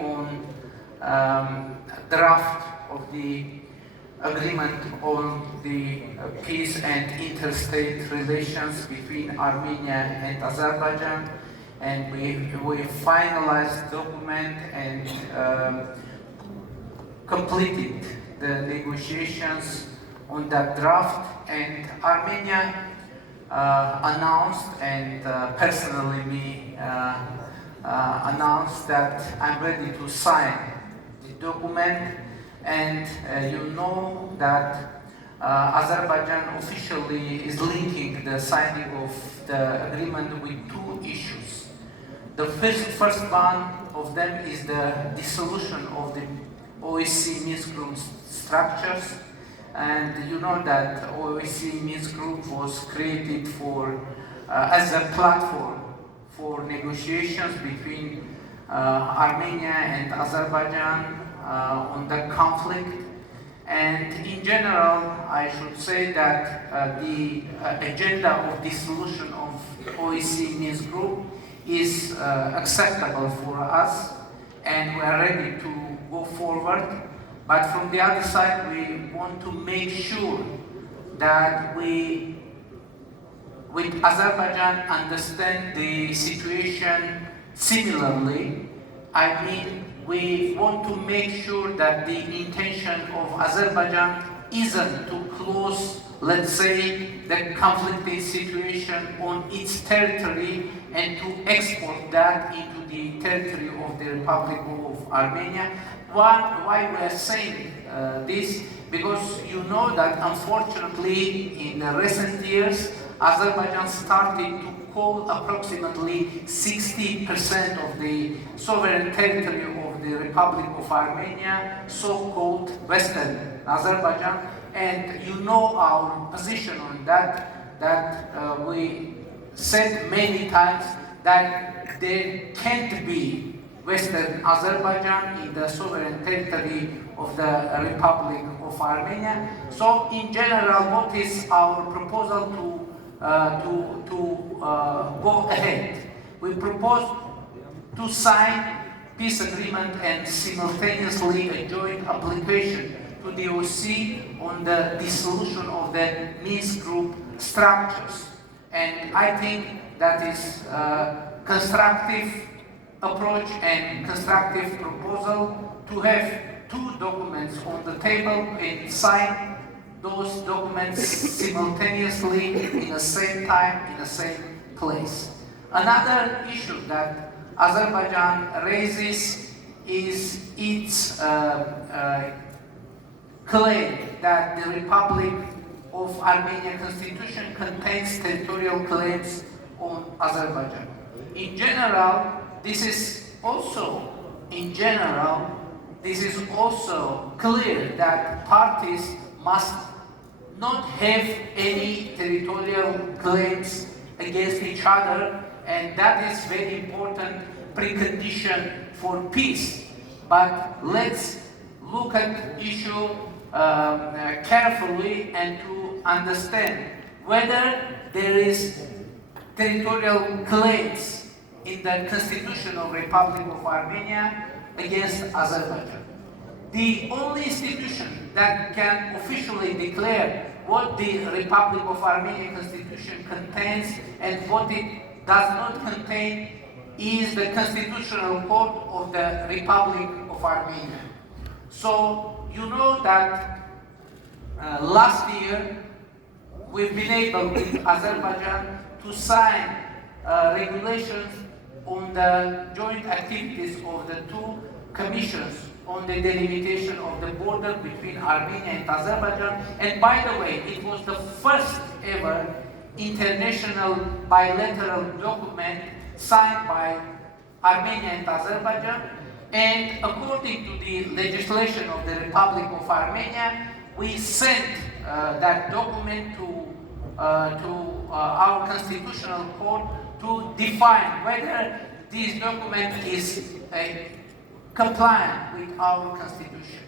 on draft of the agreement on the peace and interstate relations between Armenia and Azerbaijan, and we finalized the document and completed the negotiations on that draft. And Armenia announced, and personally me announced, that I'm ready to sign the document. And you know that Azerbaijan officially is linking the signing of the agreement with two issues. The first one of them is the dissolution of the OSCE Minsk Group structures. And you know that OSCE Minsk Group was created for as a platform for negotiations between Armenia and Azerbaijan on the conflict. And in general, I should say that the agenda of dissolution of OSCE Minsk Group is acceptable for us, and we are ready to go forward. But from the other side, we want to make sure that we, with Azerbaijan, understand the situation similarly. I mean, we want to make sure that the intention of Azerbaijan isn't to close, let's say, the conflicted situation on its territory and to export that into the territory of the Republic of Armenia. Why we are saying this? Because you know that unfortunately in the recent years, Azerbaijan started to call approximately 60% of the sovereign territory of the Republic of Armenia so-called Western Azerbaijan. And you know our position on that, that we said many times that there can't be Western Azerbaijan in the sovereign territory of the Republic of Armenia. So in general, what is our proposal to go ahead? We propose to sign peace agreement and simultaneously a joint application to the OSCE on the dissolution of the Minsk Group structures. And I think that is a constructive approach and constructive proposal to have two documents on the table and sign those documents simultaneously in the same time, in the same place. Another issue that Azerbaijan raises is its claim that the Republic of Armenia Constitution contains territorial claims on Azerbaijan. In general, this is also clear that parties must not have any territorial claims against each other, and that is very important precondition for peace. But let's look at the issue carefully and to understand whether there is territorial claims in the Constitution of Republic of Armenia against Azerbaijan. The only institution that can officially declare what the Republic of Armenia Constitution contains and what it does not contain is the Constitutional Court of the Republic of Armenia. So you know that last year we've been able with Azerbaijan to sign regulations on the joint activities of the two commissions on the delimitation of the border between Armenia and Azerbaijan. And by the way, it was the first ever international bilateral document signed by Armenia and Azerbaijan. And according to the legislation of the Republic of Armenia, we sent that document to our constitutional court to define whether this document is compliant with our constitution.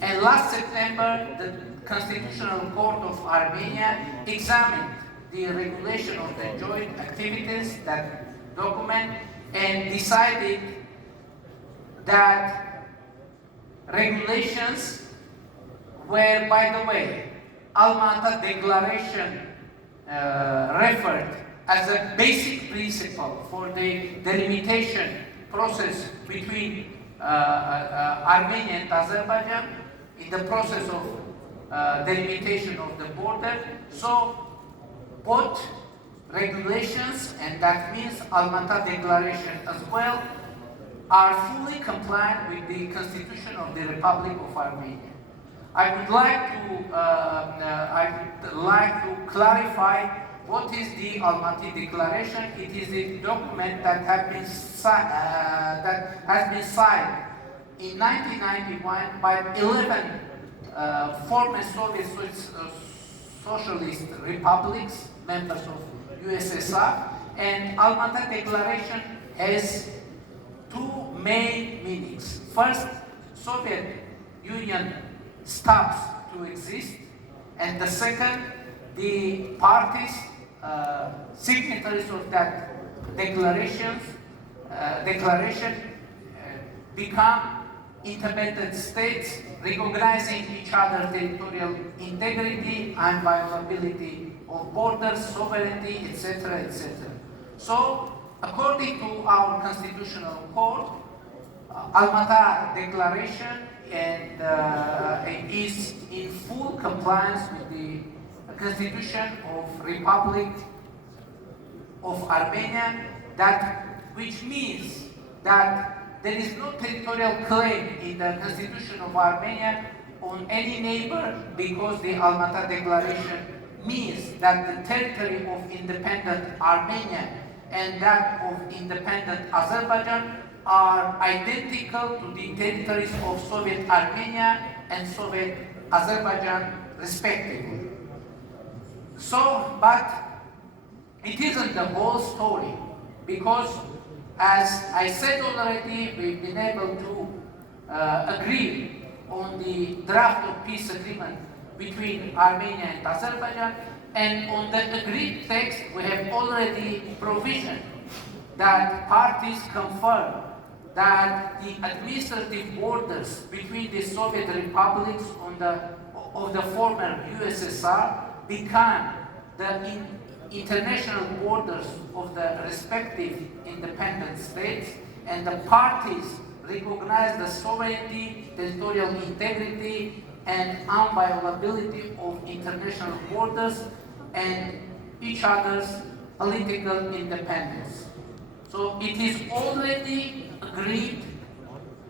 And last September, the Constitutional Court of Armenia examined the regulation of the joint activities, that document, and decided that regulations were, by the way, Alma-Ata Declaration referred as a basic principle for the delimitation process between Armenia and Azerbaijan in the process of delimitation of the border. So both regulations, and that means Alma-Ata Declaration as well, are fully compliant with the Constitution of the Republic of Armenia. I would like to clarify what is the Almaty Declaration. It is a document that has been signed in 1991 by 11 former Soviet socialist republics, members of USSR, and Almaty Declaration has two main meanings. First, Soviet Union stops to exist, and the second, the parties, signatories of that declaration become independent states, recognizing each other's territorial integrity, inviolability of borders, sovereignty, etc., etc. So, according to our constitutional code, Alma-Ata Declaration is in full compliance with the Constitution of Republic of Armenia, which means that there is no territorial claim in the Constitution of Armenia on any neighbor, because the Alma-Ata Declaration means that the territory of independent Armenia and that of independent Azerbaijan are identical to the territories of Soviet Armenia and Soviet Azerbaijan respectively. So, but it isn't the whole story, because as I said already, we've been able to agree on the draft of peace agreement between Armenia and Azerbaijan, and on the agreed text we have already provision that parties confirm that the administrative borders between the Soviet republics of the former USSR become the international borders of the respective independent states, and the parties recognize the sovereignty, territorial integrity, and inviolability of international borders and each other's political independence. So it is already agreed,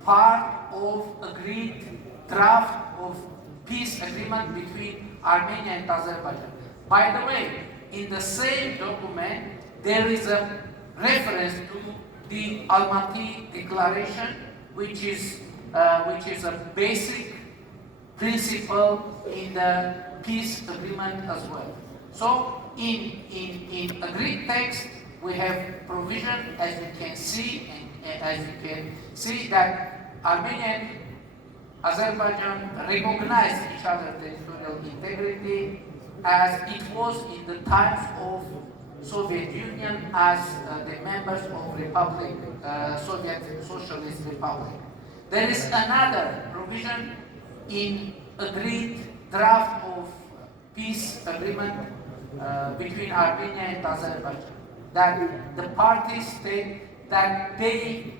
part of agreed draft of peace agreement between Armenia and Azerbaijan. By the way, in the same document, there is a reference to the Almaty Declaration, which is a basic principle in the peace agreement as well. So, in agreed text, we have provision, as you can see, that Armenia and Azerbaijan recognize each other's territorial integrity, as it was in the times of Soviet Union as the members of Republic, Soviet Socialist Republic. There is another provision in agreed draft of peace agreement between Armenia and Azerbaijan, that the parties state that they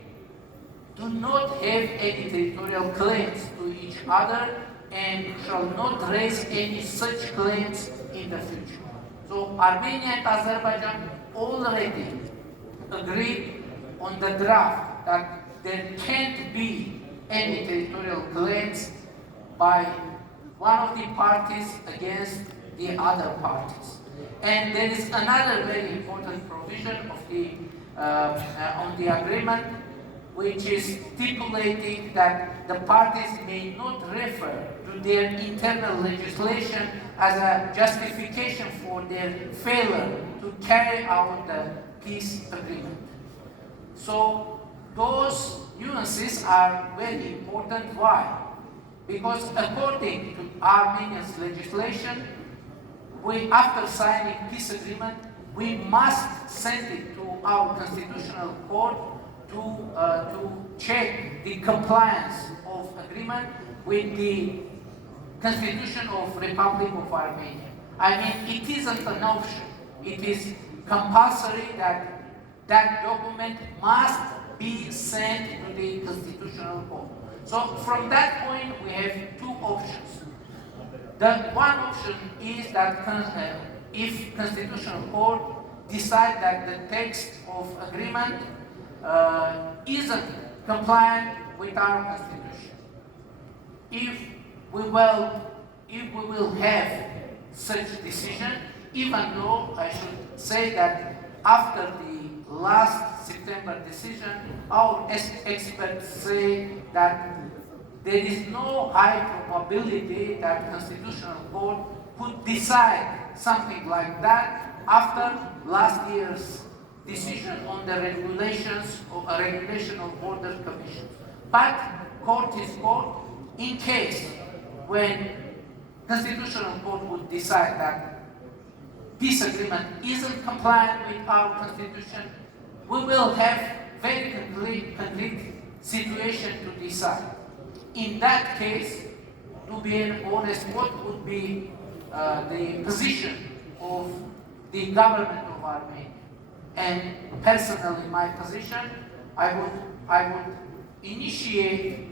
do not have any territorial claims to each other and shall not raise any such claims in the future. So Armenia and Azerbaijan already agreed on the draft that there can't be any territorial claims by one of the parties against the other parties. And there is another very important provision of the on the agreement, which is stipulating that the parties may not refer to their internal legislation as a justification for their failure to carry out the peace agreement. So those nuances are very important. Why? Because according to Armenia's legislation, after signing peace agreement, we must send it to our constitutional court to check the compliance of agreement with the Constitution of Republic of Armenia. I mean, it isn't an option. It is compulsory that that document must be sent to the Constitutional Court. So from that point, we have two options. The one option is that if Constitutional Court decide that the text of agreement isn't compliant with our Constitution. If we will have such decision, even though I should say that after the last September decision, our experts say that there is no high probability that Constitutional Court could decide something like that after last year's decision on the regulations or regulation of border commissions. But court is court. In case when Constitutional Court would decide that peace agreement isn't compliant with our Constitution, we will have very concrete situation to decide. In that case, to be honest, what would be the position of the government of Armenia? And personally, my position, I would initiate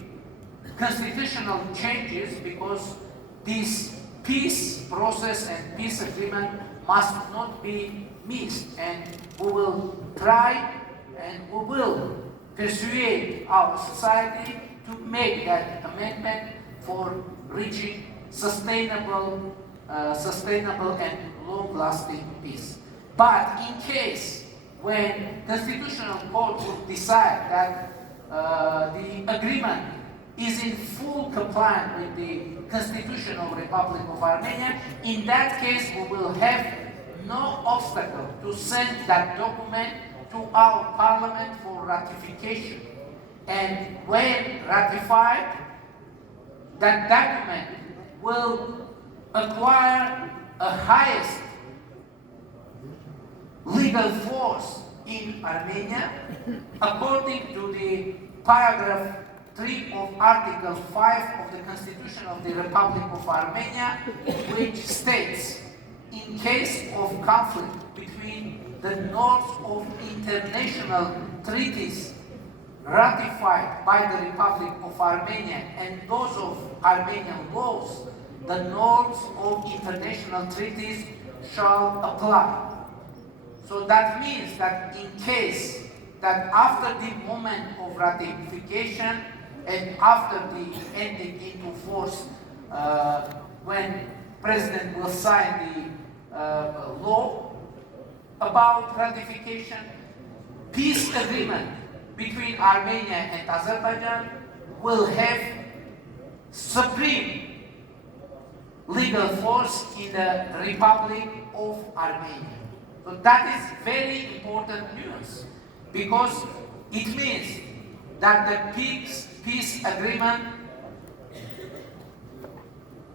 constitutional changes because this peace process and peace agreement must not be missed, and we will try and we will persuade our society to make that amendment for reaching sustainable and long-lasting peace. But in case when Constitutional Court would decide that the agreement is in full compliance with the Constitution of Republic of Armenia, in that case we will have no obstacle to send that document to our parliament for ratification. And when ratified, that document will acquire a highest legal force in Armenia according to the paragraph 3 of Article 5 of the Constitution of the Republic of Armenia, which states, in case of conflict between the norms of international treaties ratified by the Republic of Armenia and those of Armenian laws, the norms of international treaties shall apply. So that means that in case that after the moment of ratification and after the ending into force, when President will sign the law about ratification, peace agreement between Armenia and Azerbaijan will have supreme legal force in the Republic of Armenia. So that is very important news, because it means that the peace agreement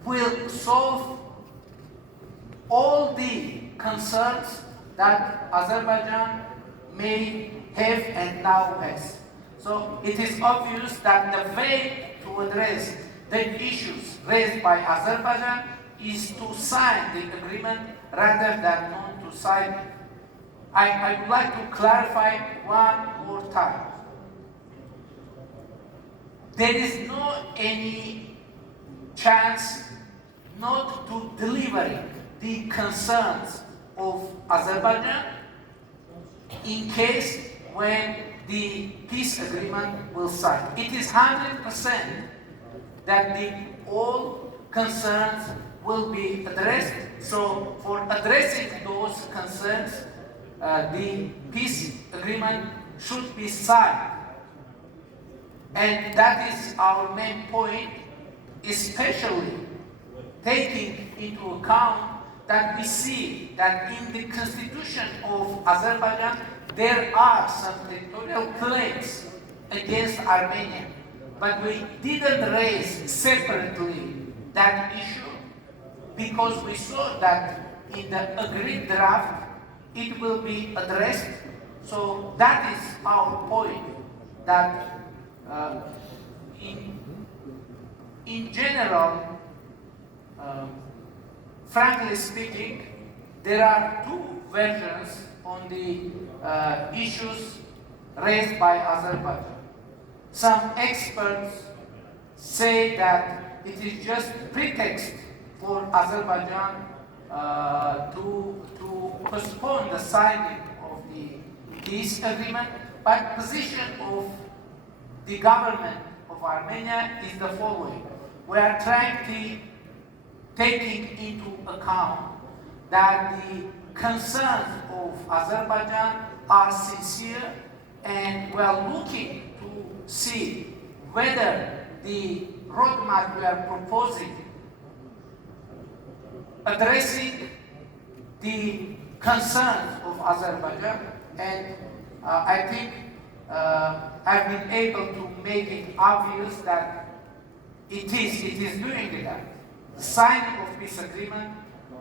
will solve all the concerns that Azerbaijan may have and now has. So it is obvious that the way to address the issues raised by Azerbaijan is to sign the agreement rather than not to sign it. I would like to clarify one more time. There is no any chance not to deliver the concerns of Azerbaijan in case when the peace agreement will sign. It is 100% that all concerns will be addressed. So for addressing those concerns, the peace agreement should be signed. And that is our main point, especially taking into account that we see that in the constitution of Azerbaijan there are some territorial claims against Armenia, but we didn't raise separately that issue because we saw that in the agreed draft it will be addressed. So that is our point. that in general, frankly speaking, there are two versions on the issues raised by Azerbaijan. Some experts say that it is just pretext for Azerbaijan to postpone the signing of the peace agreement, but position of the government of Armenia is the following. We are trying to take into account that the concerns of Azerbaijan are sincere, and we are looking to see whether the roadmap we are proposing addressing the concerns of Azerbaijan, and I think I've been able to make it obvious that it is doing that. Signing of peace agreement,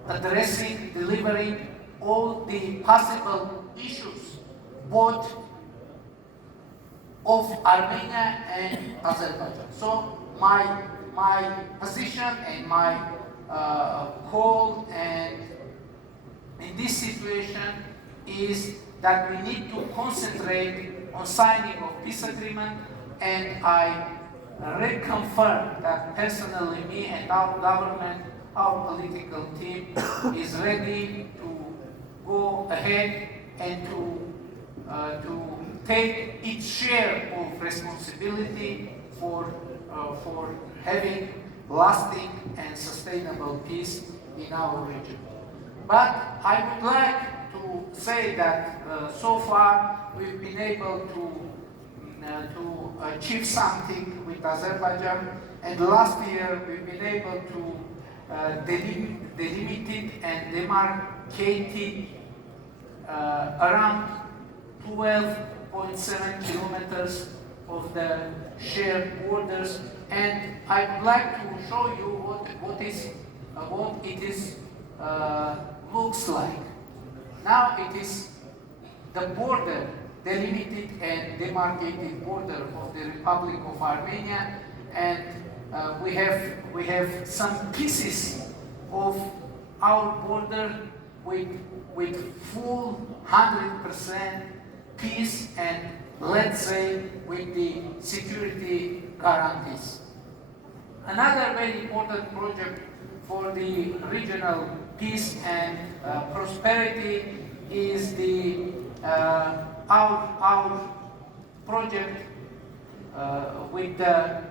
addressing, delivering all the possible issues, both of Armenia and Azerbaijan. So my position and my call and in this situation is that we need to concentrate on signing of peace agreement, and I reconfirm that personally me and our government, our political team is ready to go ahead and to take its share of responsibility for having lasting and sustainable peace in our region. But I would like to say that so far we've been able to achieve something with Azerbaijan, and last year we've been able to delimited and demarcated around 12.7 kilometers of the shared borders, and I would like to show you what it is looks like. Now it is the border, delimited and demarcated border of the Republic of Armenia, and we have some pieces of our border with full 100% peace and, let's say, with the security guarantees. Another very important project for the regional peace and prosperity is our project with the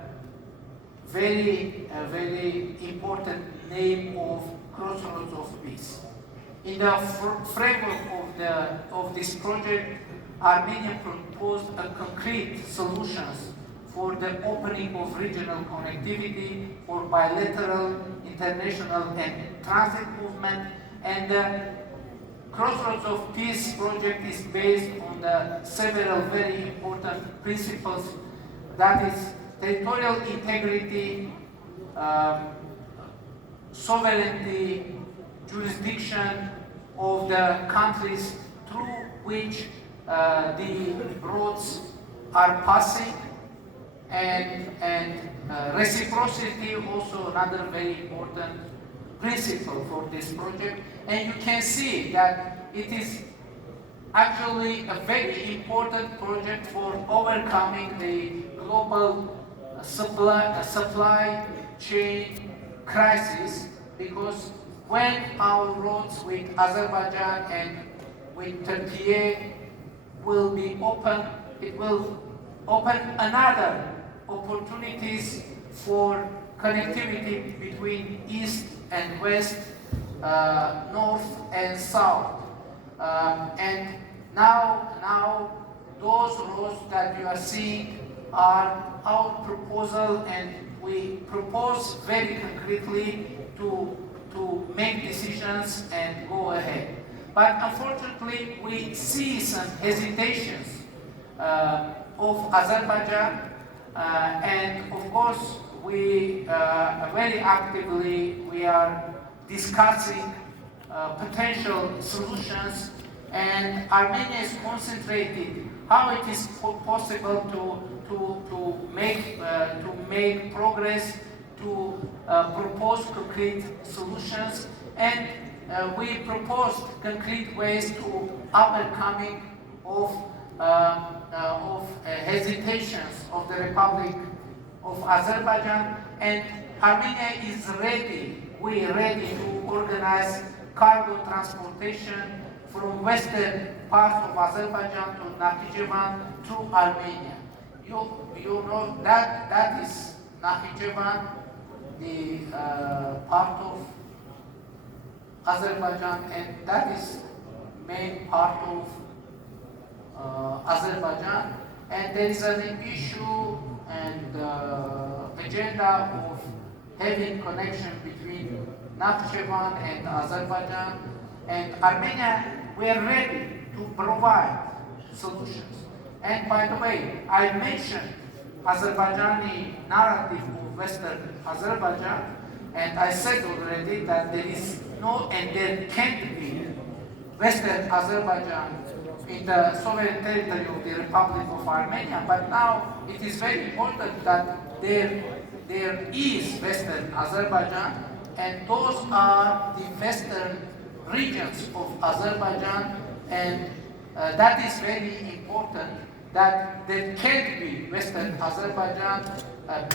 very important name of Crossroads of Peace. In the framework of this project, Armenia proposed a concrete solutions for the opening of regional connectivity for bilateral, international, and transit movement. And the Crossroads of Peace project is based on the several very important principles, that is territorial integrity, sovereignty, jurisdiction of the countries through which the roads are passing, and reciprocity, also another very important principle for this project. And you can see that it is actually a very important project for overcoming the global supply chain crisis, because when our roads with Azerbaijan and with Turkey will be open, it will open another opportunities for connectivity between East and West, North and South. And now those roads that you are seeing are our proposal, and we propose very concretely to make decisions and go ahead. But unfortunately, we see some hesitations of Azerbaijan, and of course, we very actively we are discussing potential solutions, and Armenia is concentrated how it is possible to make progress, to propose concrete solutions, and we proposed concrete ways to overcoming of hesitations of the Republic of Azerbaijan, and Armenia is ready. We are ready to organize cargo transportation from western part of Azerbaijan to Nakhichevan to Armenia. You know that is Nakhichevan, the part of Azerbaijan, and that is main part of Azerbaijan, and there is an issue and agenda of having connection between Nakhichevan and Azerbaijan, and Armenia. We are ready to provide solutions. And by the way, I mentioned Azerbaijani narrative of Western Azerbaijan, and I said already that there is no and there can't be Western Azerbaijan in the sovereign territory of the Republic of Armenia, but now it is very important that there is Western Azerbaijan, and those are the western regions of Azerbaijan, and that is very important, that there can't be Western Azerbaijan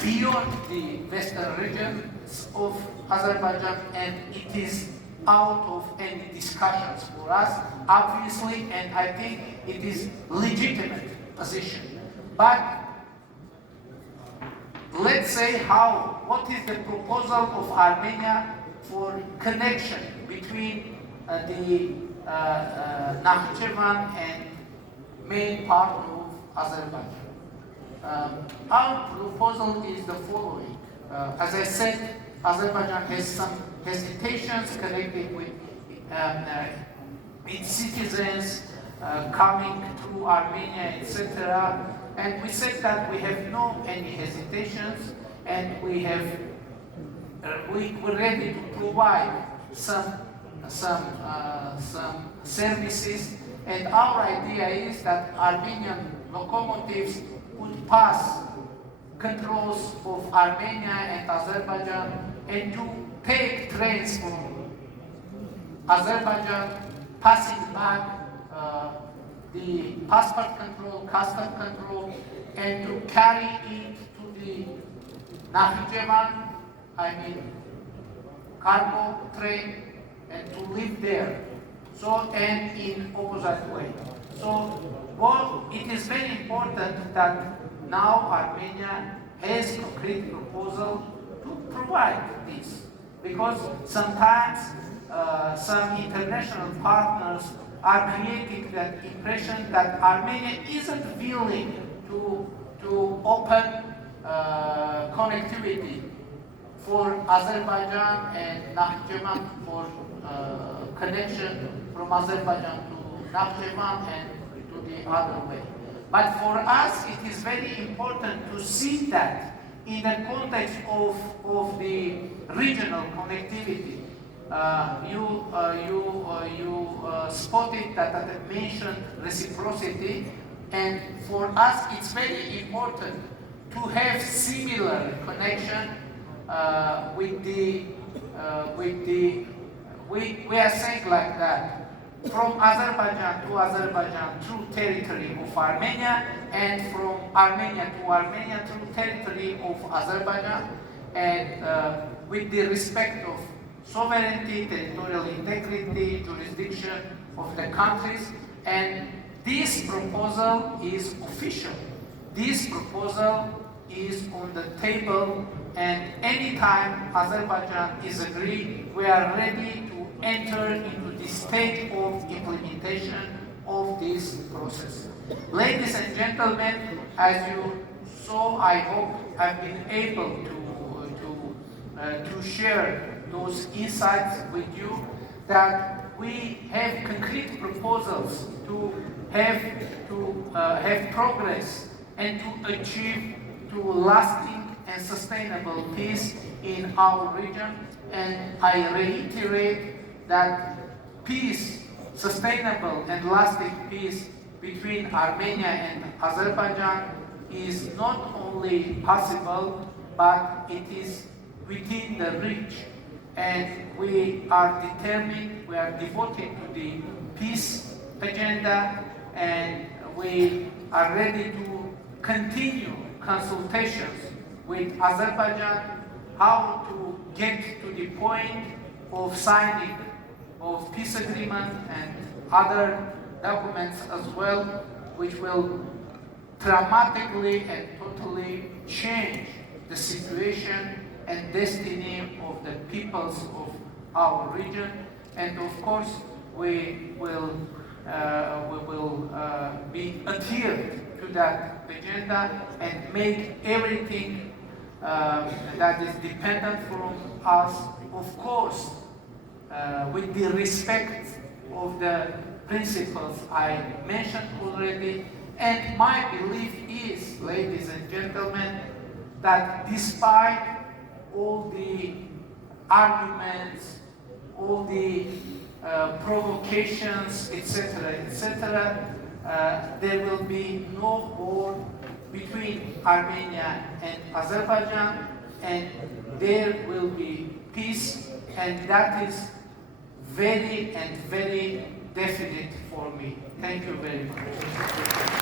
beyond the western regions of Azerbaijan, and it is out of any discussions for us, obviously, and I think it is legitimate position. But let's say what is the proposal of Armenia for connection between the Nakhichevan and main part of Azerbaijan. Our proposal is the following. As I said, Azerbaijan has some hesitations connected with its citizens coming through Armenia, etc. And we said that we have no any hesitations, and we're ready to provide some services. And our idea is that Armenian locomotives would pass controls of Armenia and Azerbaijan, and to take trains from Azerbaijan, passing back the passport control, custom control, and to carry it to the Nakhichevan, cargo train, and to live there. So, and in opposite way. So, well, it is very important that now Armenia has concrete proposal to provide this, because sometimes some international partners are creating that impression that Armenia isn't willing to open connectivity for Azerbaijan and Nakhichevan, for connection from Azerbaijan to Nakhichevan and to the other way. But for us, it is very important to see that in the context of the regional connectivity. You spotted that I mentioned reciprocity, and for us it's very important to have similar connection we are saying like that, from Azerbaijan to Azerbaijan through territory of Armenia, and from Armenia to Armenia through territory of Azerbaijan, and with the respect of sovereignty, territorial integrity, jurisdiction of the countries. And this proposal is official. This proposal is on the table, and anytime Azerbaijan is agreed, we are ready to enter into the stage of implementation of this process. Ladies and gentlemen, as you saw, I hope I've been able to share those insights with you, that we have concrete proposals to have progress and to achieve lasting and sustainable peace in our region. And I reiterate that peace, sustainable and lasting peace between Armenia and Azerbaijan is not only possible, but it is within the reach. And we are determined, we are devoted to the peace agenda, and we are ready to continue consultations with Azerbaijan how to get to the point of signing of peace agreement and other documents as well, which will dramatically and totally change the situation and destiny of the peoples of our region. And of course, we will be adhered to that agenda and make everything that is dependent from us, of course, with the respect of the principles I mentioned already. And my belief is, ladies and gentlemen, that despite all the arguments, all the provocations, etc., there will be no war between Armenia and Azerbaijan, and there will be peace, and that is very definite for me. Thank you very much.